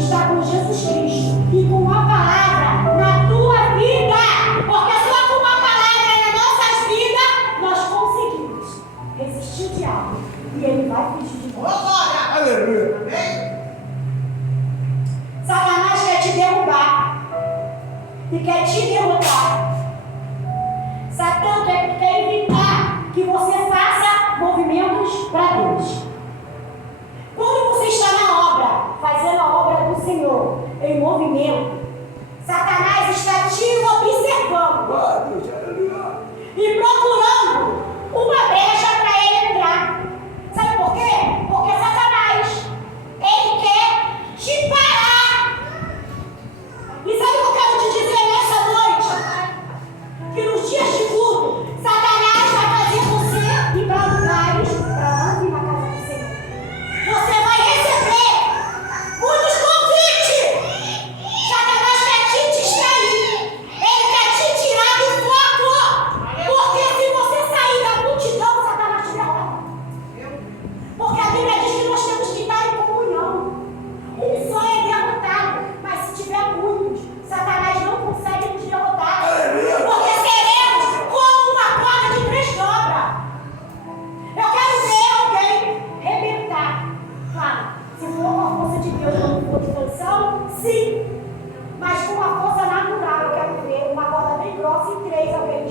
está com Jesus Cristo e com a palavra na tua vida. Porque só com a palavra nas nossas vidas nós conseguimos resistir o diabo. E ele vai fugir de nós. Aleluia. Satanás quer te derrubar e quer te derrotar. Satã quer evitar que você faça movimentos para Deus. Quando você está na obra, fazendo a obra do Senhor em movimento, Satanás está te observando e procurando uma brecha para ele entrar. Sabe por quê? Porque Satanás, ele quer te parar. E sabe o que eu quero te dizer nessa noite? Que nos dias de culto, Satanás vai fazer você ir para lugares para não vir na casa do Senhor. Você vai receber muitos convites. Satanás quer te distrair. Ele quer te tirar do foco. Porque se você sair da multidão, Satanás te derrota. Porque a Bíblia diz que nós temos que estar em comunhão. Um só é derrotado, mas se tiver muitos, Satanás não consegue nos derrotar. Porque seremos como uma corda de 3 dobras. Eu quero ver alguém rebentar. Claro, se for com a força de Deus, não for de função, sim. Mas com uma força natural, eu quero ver uma corda bem grossa e 3 alguém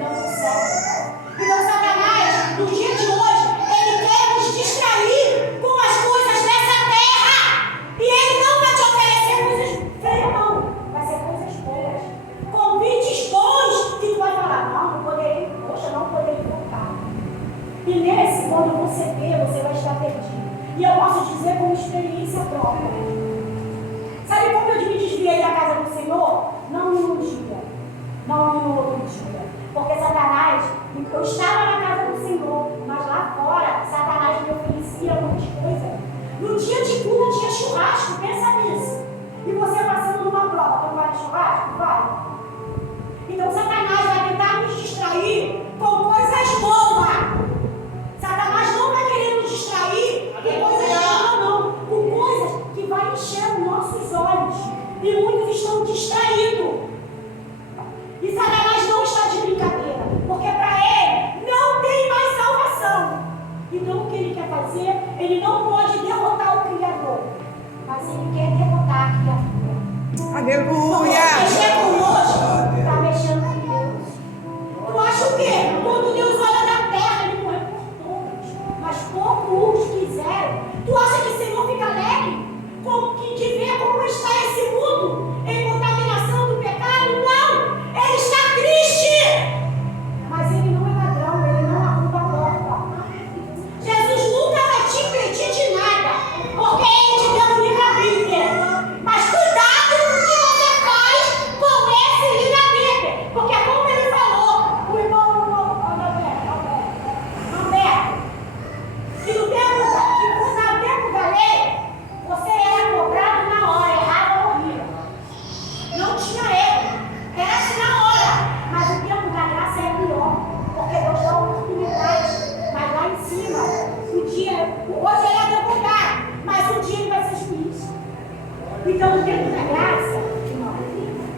não consegue. Então Satanás, no dia de hoje, ele quer nos distrair com as coisas dessa terra. E ele não vai te oferecer coisas feias, não. Vai ser coisas boas. Convites bons que tu vai falar, não poderia, poxa, não poderia voltar. E nesse, quando você vê, você vai estar perdido. E eu posso dizer com experiência própria. Sabe como eu me desviei da casa do Senhor? Não em um dia, não em outro dia. Porque Satanás, eu estava na casa do Senhor, mas lá fora, Satanás me oferecia muitas coisas. No dia de culto tinha churrasco, pensa nisso. E você passando numa prova, não vai no churrasco? Vai. Então Satanás vai tentar nos distrair com coisas boas. Satanás não vai querer nos distrair com coisas boas, não. Com coisas que vai encher os nossos olhos. E muitos estão distraídos. E Satanás não está de brincadeira. Porque para ele não tem mais salvação. Então o que ele quer fazer? Ele não pode derrotar o Criador. Mas ele quer derrotar a criatura. Aleluia. Mexer conosco, está mexendo com Deus. Tu acha o quê? Quando Deus olha da terra, ele não é por todos, mas poucos quiseram. Tu acha que o Senhor fica alegre de ver como está esse mundo em contaminação do pecado? Não! Ele está triste! Mas ele não é ladrão, ele não arruma a porta. Jesus nunca vai te impedir de nada, porque ele te deu um livre-arbítrio. Mas cuidado com o que você faz com esse livre-arbítrio, porque como ele falou, o irmão Roberto, que no tempo da lei, você era cobrado na hora, errado ou morria. Não tinha erro, era assim na hora. Mas o tempo da graça é pior, porque Deus dá oportunidade. Mas lá em cima, o dia, hoje ele é advogado, mas um dia ele vai ser juiz. Então o tempo da graça, irmão,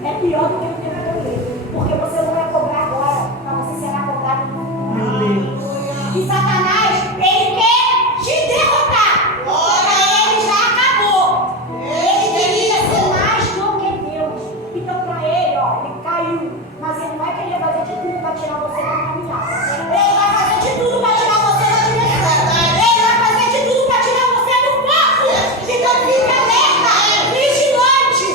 é pior do que o tempo da lei, porque você não vai cobrar agora, mas você será cobrado no futuro. E Satanás, ele quer te derrotar. Para ele já acabou. Ele queria ser mais do que Deus. Então para ele, ele caiu. Mas ele não vai querer fazer de tudo para tirar você da caminhada. Ele vai fazer de tudo para tirar você da direção. Ele vai fazer de tudo para tirar você do foco. Então fica alerta, vigilante.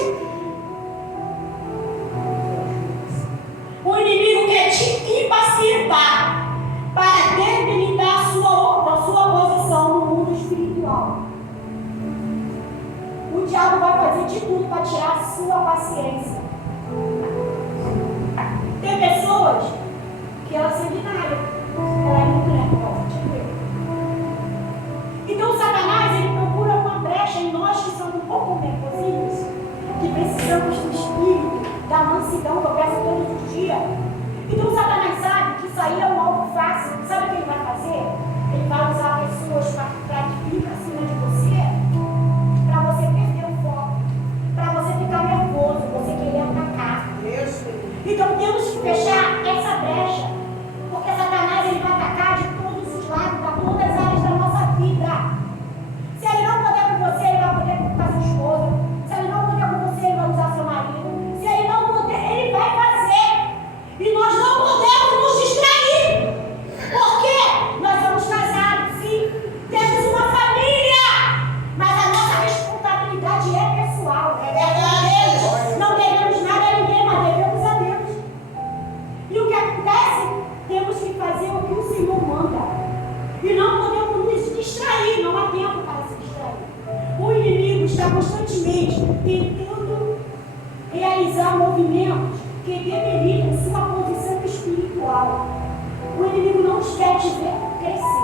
O inimigo quer te impacientar para debilitar a sua posição no mundo espiritual. O diabo vai fazer de tudo para tirar a sua paciência. Tem pessoas que ela é sanguinária, ela é muito nervosa. Então Satanás, ele procura uma brecha em nós que somos um pouco nervosinhos, que precisamos do espírito, da mansidão que eu peço todos os dias. Então Satanás sabe que isso aí é um alvo fácil. Sabe o que ele vai fazer? Ele vai usar pessoas para vir para cima de você, para você perder o foco. temos que fechar essa brecha, porque Satanás ele vai atacar de todos os lados, para todas as áreas da nossa vida. Se ele não puder com você, ele vai poder com a sua esposa. Se ele não puder com você, ele vai usar seu marido. Se ele não puder, ele vai fazer. E nós não podemos nos distrair. Porque nós somos casados, sim. Temos uma família. Mas a nossa responsabilidade é pessoal. É verdade. Não devemos nada a ninguém, mas devemos a Deus. E o que acontece? Temos que fazer o que o Senhor manda. E não podemos nos distrair. Não há tempo para se distrair. O inimigo está constantemente tentando realizar movimentos que debilitam sua posição espiritual. O inimigo não quer te ver crescer.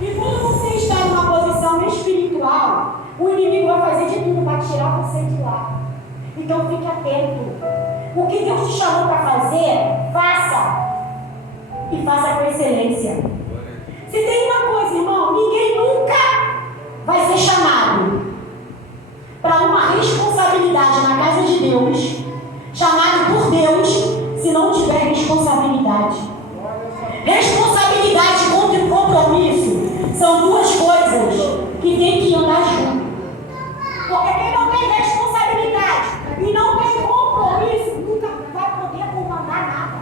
E quando você está numa posição espiritual, o inimigo vai fazer de tudo para tirar você de lá. Então fique atento. O que Deus te chamou para fazer, faça. E faça com excelência. Se tem uma coisa, irmão, ninguém nunca vai ser chamado para uma responsabilidade na casa de Deus, chamado por Deus, se não tiver responsabilidade. Responsabilidade e compromisso são duas coisas que têm que andar junto. Porque quem não tem responsabilidade e não tem compromisso nunca vai poder comandar nada.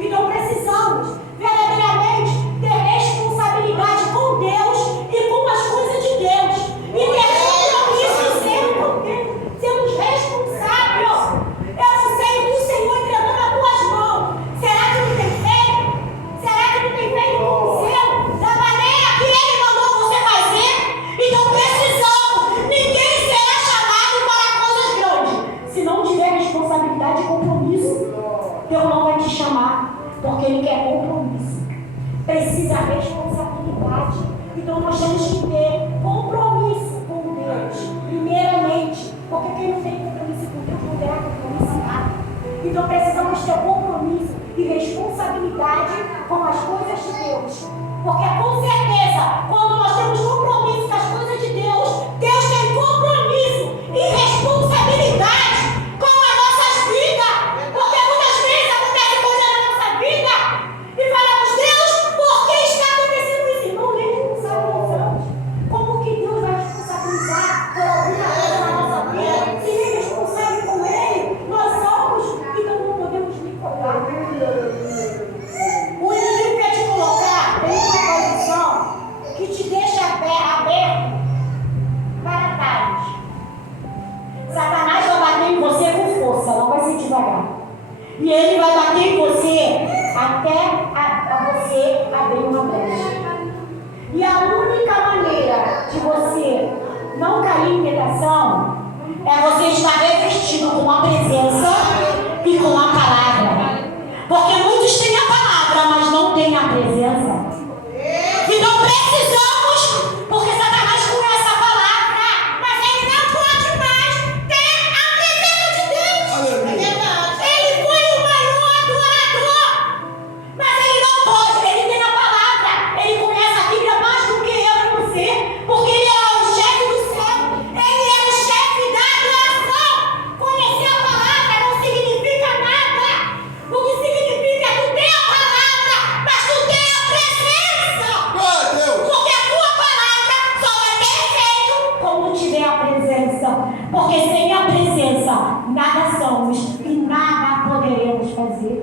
Então precisamos verdadeiramente ter responsabilidade com Deus e com as coisas de Deus. E ter compromisso sermos responsáveis. Eu não sei o que o Senhor entregou nas tuas mãos. Será que não tem feito? Será que não tem feito com o seu? Da maneira que Ele mandou você fazer? Então precisamos. Ninguém será chamado para coisas grandes. Se não tiver responsabilidade e compromisso, Deus não vai te chamar. Porque Ele quer compromisso. Precisa responsabilidade. Então nós temos que ter compromisso com Deus, primeiramente. Porque quem não tem compromisso com Deus não terá compromisso em nada. Então precisamos ter compromisso e responsabilidade com as coisas de Deus. Porque com certeza, quando nós temos compromisso com as coisas de Deus, Deus tem compromisso e responsabilidade com as nossas vidas. Porque muitas vezes acontece coisa na nossa vida e falamos, Deus, por que está acontecendo isso? Irmão, nem responsabilizamos. Como que Deus vai responsabilizar por alguma coisa na nossa vida? Se nem responsável com Ele, nós somos, então não podemos nem cobrar. O inimigo quer te colocar em uma posição que te deixa aberto para atalhos. Satanás vai bater em você com força, não vai ser devagar. E ele vai bater em você até você abrir uma brecha. E a única maneira de você não cair em tentação é você estar revestido com a presença e com a palavra. Porque muitos têm a palavra, mas não têm a presença. E não precisamos, porque Satanás conhece a palavra, mas ele não pode mais ter a presença de Deus. É verdade. Ele foi o maior adorador, mas ele não pode, ele tem a palavra, ele conhece a Bíblia mais do que eu e você, porque ele é o chefe do céu, ele é o chefe da adoração. Conhecer a palavra não significa nada. O que significa é tu ter a palavra, mas tu ter a presença. Porque a tua palavra só vai ter efeito como tiver a presença. Porque sem a presença, nada somos e nada poderemos fazer.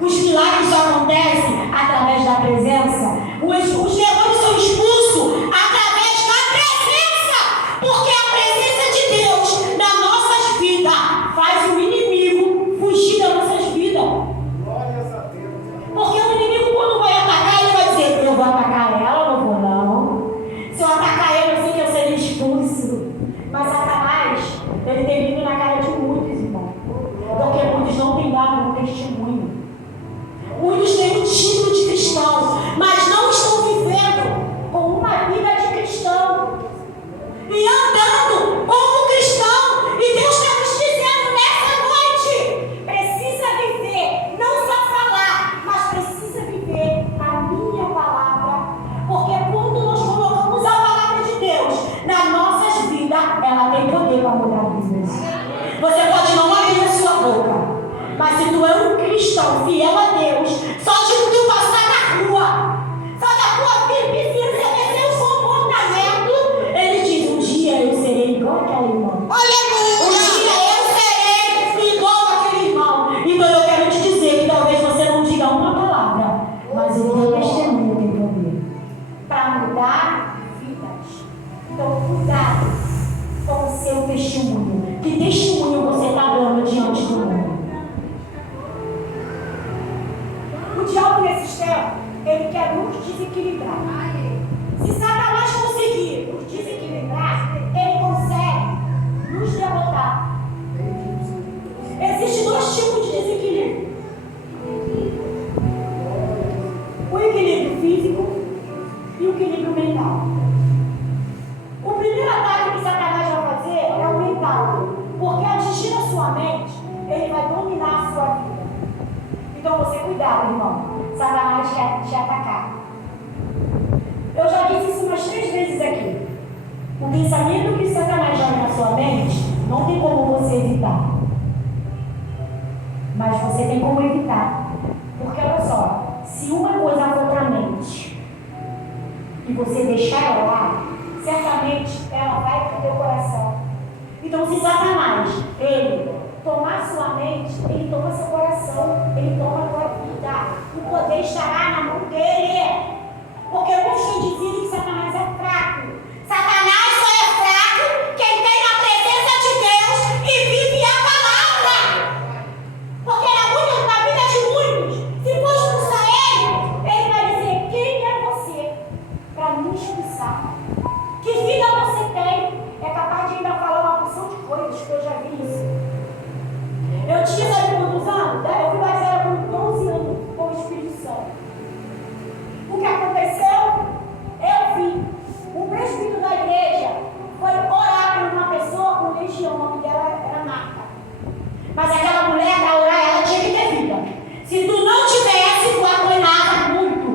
Os milagres só acontecem através da presença. Os demônios são expulsos através da presença. Porque a presença de Deus nas nossas vidas faz o inimigo fugir das nossas vidas. Porque o inimigo, quando vai atacar, ele vai dizer, eu vou atacar ela, não vou não. Se eu atacar ela, eu sei que eu serei expulso. Mas Satanás, ele tem vindo na cara de muitos, irmão. Porque muitos não têm dado um testemunho. Muitos têm um título de cristão, mas não estão vivendo com uma vida de cristão. E andando como cristão. E Deus está nos dizendo nessa noite, precisa viver, não só falar, mas precisa viver a minha palavra. Porque quando nós colocamos a palavra de Deus nas nossas vidas, ela tem poder para mudar vidas. Você pode não abrir a sua boca, Mas se tu é um cristão fiel a Deus, só de tu passar na rua, só da tua vizinhança ver seu comportamento, ele diz: um dia eu serei igual aquela irmã. Aleluia! Um dia eu serei igual aquele irmão. Então eu quero te dizer que talvez você não diga uma palavra, mas o teu testemunho tem poder para mudar vidas. Então cuidado com o seu testemunho. Que testemunho você está dando diante do mundo? O diabo nesses tempos, ele quer nos desequilibrar. Se Satanás conseguir nos desequilibrar, ele consegue nos derrotar. Existem dois tipos de desequilíbrio: o equilíbrio físico e o equilíbrio mental. O primeiro ataque que Satanás vai fazer é o mental, porque atingindo a sua mente, ele vai dominar a sua vida. Então você cuidado, irmão. Satanás quer te atacar. Eu já disse isso umas 3 vezes aqui. O pensamento que Satanás joga na sua mente, não tem como você evitar. Mas você tem como evitar. Porque olha só, se uma coisa for para a mente e você deixar ela lá, certamente ela vai para o teu coração. Então se Satanás, ele tomar sua mente, ele toma seu coração, ele toma a tua vida. O poder estará na mão dele. Porque muitos têm dizido que Satanás é fraco. Satanás só é fraco quem tem a presença de Deus e vive a palavra. Porque na vida de muitos, se for expulsar ele vai dizer: quem é você para me expulsar? Que vida você tem? É capaz de ainda falar uma porção de coisas, que eu já vi isso. Eu tinha, sabe quantos anos? Eu fui batizada com 12 anos com o Espírito Santo. O que aconteceu? Eu vi. O presbítero da igreja foi orar por uma pessoa com legião, o nome dela era Marta. Mas aquela mulher, para orar, ela tinha que ter vida. Se tu não tivesse, tu apanhava muito.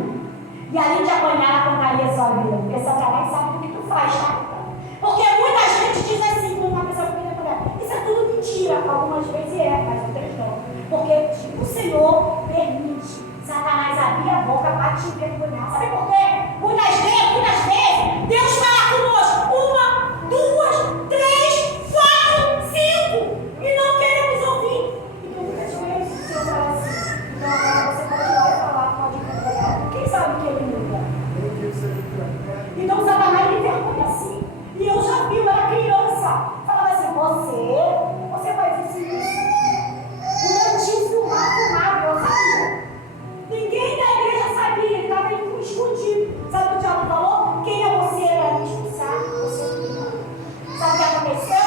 E além de apanhar, ela contaria a sua vida. Porque Satanás sabe o que tu faz, tá? Porque muita gente diz assim, quando uma pessoa fica dentro, isso é tudo mentira. Algumas vezes mas outras não. Porque o Senhor permite Satanás abrir a boca para te envergonhar. Sabe por quê? Muitas vezes, Deus fala conosco 1, 2, 3, 4, 5 e não queremos ouvir. Então muitas vezes o Senhor fala assim: então agora você pode ir lá e falar, pode envergonhar. Quem sabe que ele muda? Então Satanás me envergonha assim. E eu já vi, eu era criança. Falava assim: você faz isso e isso. O meu tio fumava, eu sabia. Ninguém da igreja sabia, ele estava escondido. Sabe o que o diabo falou? Quem é você para me expulsar? Você não. Sabe o que aconteceu?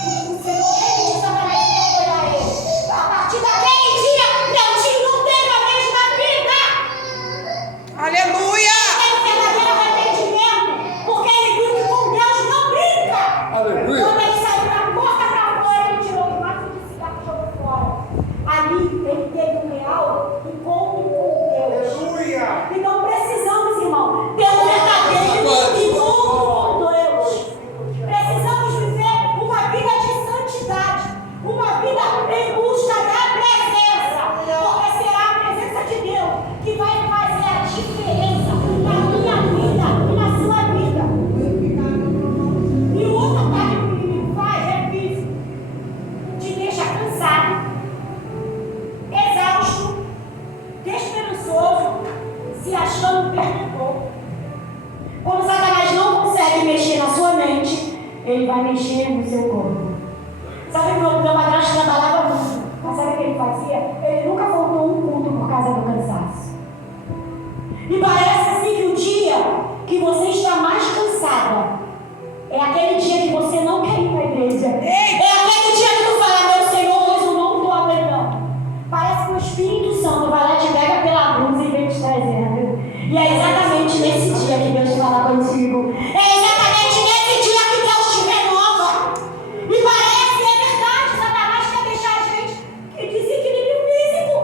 O Senhor permitiu Satanás envergonhar ele. A partir daquele dia, meu tio não teve a mesma vida. Aleluia! Porque ele viu que com Deus não brinca. Aleluia. Quando ele saiu da porta para fora, ele tirou o maço de cigarro e jogou fora. Ali ele teve um real encontro com Deus. Aleluia. Então precisamos, irmão, ter um verdadeiro encontro com Deus. Precisamos viver uma vida de santidade, uma vida em busca da presença. Porque será a presença de Deus que vai fazer a diferença na minha vida e na sua vida. E o outro ataque que o inimigo faz é físico. Te deixa cansado, exausto, desesperançoso, se achando perdedor. Quando Satanás não consegue mexer na sua mente, ele vai mexer no seu corpo. Sabe que o meu padrasto trabalhava muito, mas sabe o que ele fazia? Ele nunca faltou um culto por causa do cansaço. E parece assim que o dia que você está mais cansada é aquele dia que você não quer ir para a igreja. É aquele dia que tu fala: meu Senhor, hoje eu não estou aguentando. Parece que o Espírito Santo vai lá, te pega pela blusa e vem te trazendo. E é exatamente nesse dia que Deus fala contigo. É exatamente nesse dia que Deus te renova. E parece, é verdade, Satanás quer deixar a gente em desequilíbrio físico.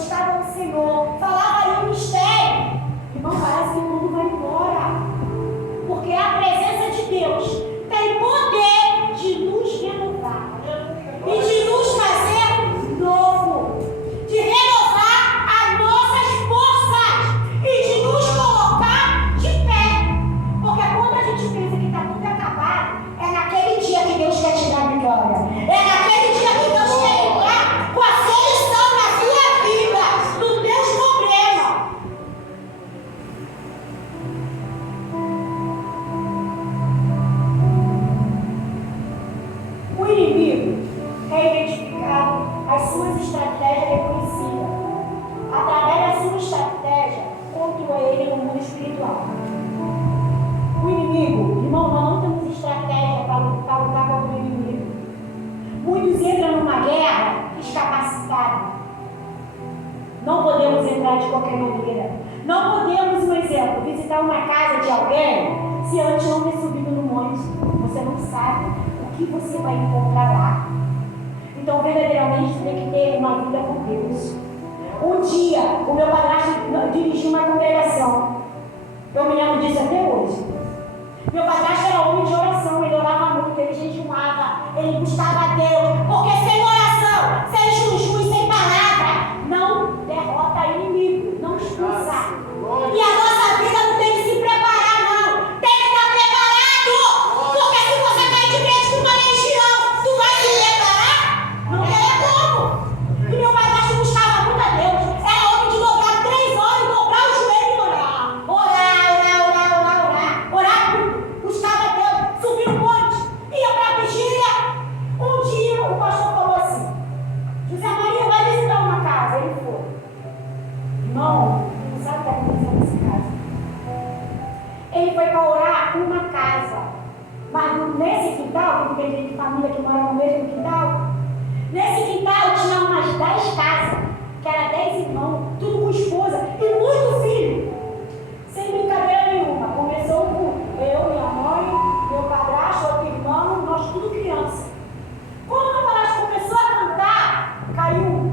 buscava o Senhor, falava ali o mistério. Irmão, parece que o mundo vai embora. Porque a presença de Deus tem poder de nos renovar e de nos fazer novo, de renovar as nossas forças e de nos colocar de pé. Porque quando a gente pensa que está tudo acabado, é naquele dia que Deus quer te dar vitória. É naquele dia que Deus quer entrar com a solução na sua vida, nos teus problemas. O inimigo é identificado, as suas estratégias reconhecidas. Através da sua estratégia, contra ele no mundo espiritual. O inimigo, irmão, nós não temos estratégia para lutar contra o inimigo. Muitos entram numa guerra descapacitados. Não podemos entrar de qualquer maneira. Não podemos, por exemplo, visitar uma casa de alguém se antes não ter subido no monte. Você não sabe o que você vai encontrar lá. Então, verdadeiramente, você tem que ter uma vida com Deus. Um dia, o meu padrasto dirigiu uma congregação. Eu me lembro disso até hoje. Meu padrasto era homem de oração, ele orava muito, ele jejuava, ele buscava a Deus. Porque sem oração, sem jejum, sem palavra, não derrota inimigo, não expulsa. E a nossa vida não tem que se preparar, não. Tem que estar preparado. Porque se você cair de frente com uma legião, tu vai se preparar? Não tem como. E meu padrasto buscava muito a Deus. Era homem de dobrar 3 horas, dobrar o joelho e orar. Orar, buscava Deus, subir um monte, ia para a vigília. Um dia o pastor falou assim: José Maria, vai visitar uma casa. Ele foi. Irmão, não sabe o que aconteceu nessa casa. Ele foi para orar uma casa. Mas nesse quintal, porque tem gente de família que mora no mesmo quintal, nesse quintal tinha umas 10 casas, que era 10 irmãos, tudo com esposa e muito filho. Sem brincadeira nenhuma. Começou com eu, minha mãe, meu padrasto, outro irmão, nós tudo criança. Quando meu padrasto começou a cantar, caiu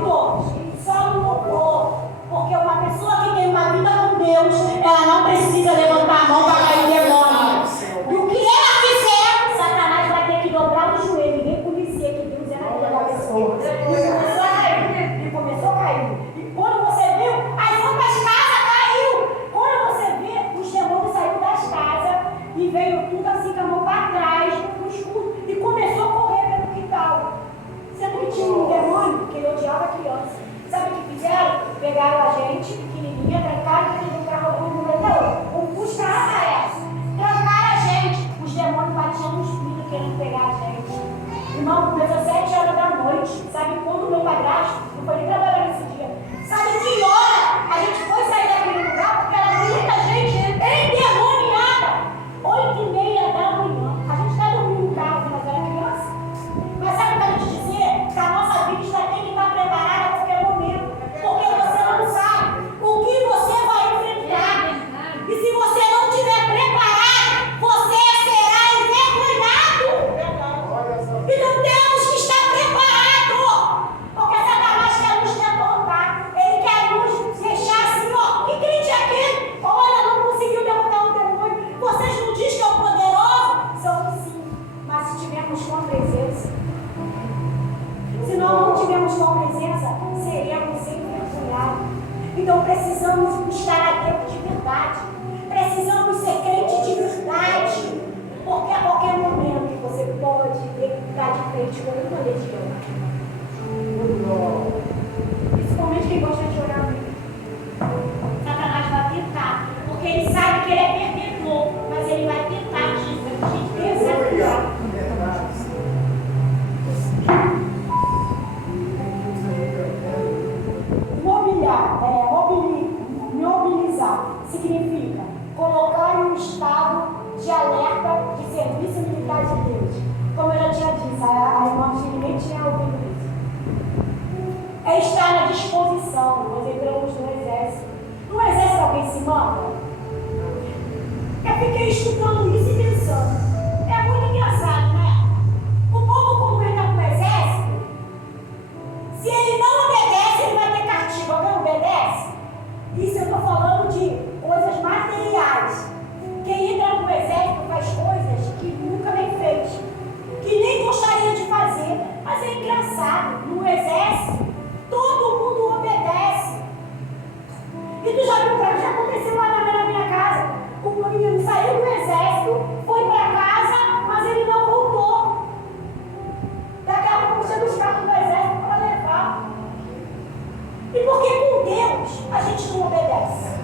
2. Só não louvor. Porque uma pessoa que tem uma vida com Deus, ela não precisa levantar a mão para cair demônio. E o que ela fizer, Satanás vai ter que dobrar o joelho e reconhecer que Deus é na vida da pessoa. E começou a cair. E quando você viu, as outras casas caiu. Quando você vê, os demônios saíram das casas e veio tudo assim com a mão para trás, no escuro, e começou a correr pelo quintal. Sempre tinha um demônio que ele odiava criança. Sabe o que fizeram? Pegaram a gente, pequenininha, trancaram e fizeram um carro do mundo. Um Fusca aparece. Trancaram a gente. Os demônios batiam nos filhos querendo pegar a gente. Irmão, começou 7 horas da noite. Sabe quando o meu padrasto, não foi nem trabalhar nesse dia. Sabe que hora a gente foi sair daquele lugar? Porque era muita gente endemoniada. 8h30 da manhã. A gente está dormindo no carro, mas era criança. Mas sabe o que a gente dizia? Que a nossa vida tem que estar preparada a qualquer momento. Porque você não sabe o que você vai enfrentar. E se você não estiver preparado, você será envergonhado. Então temos que estar preparados. Porque Satanás quer nos derrotar. Ele quer nos deixar assim, ó. Que crente é aquele? Olha, não conseguiu derrotar o demônio. Vocês não dizem que é o poderoso? São sim. Mas se tivermos com a presença. Se nós não tivermos com a presença, seremos envergonhados. Então precisamos buscar a Deus de verdade. Precisamos ser crente de verdade. Porque a qualquer momento você pode estar de frente com uma legião. Principalmente quem gosta de orar muito. Satanás vai tentar. Porque ele sabe que ele é perdedor. Mas ele vai tentar te desafiar. Mobilizar significa colocar em um estado de alerta de serviço militar de Deus. Como eu já tinha dito, a irmã ninguém tinha ouvido isso. É estar na disposição. Nós entramos no exército. No exército alguém se manda? Eu fiquei estudando isso e pensando. É muito engraçado, né? O povo, quando entra no exército, se ele não obedece, Deus, a gente não obedece.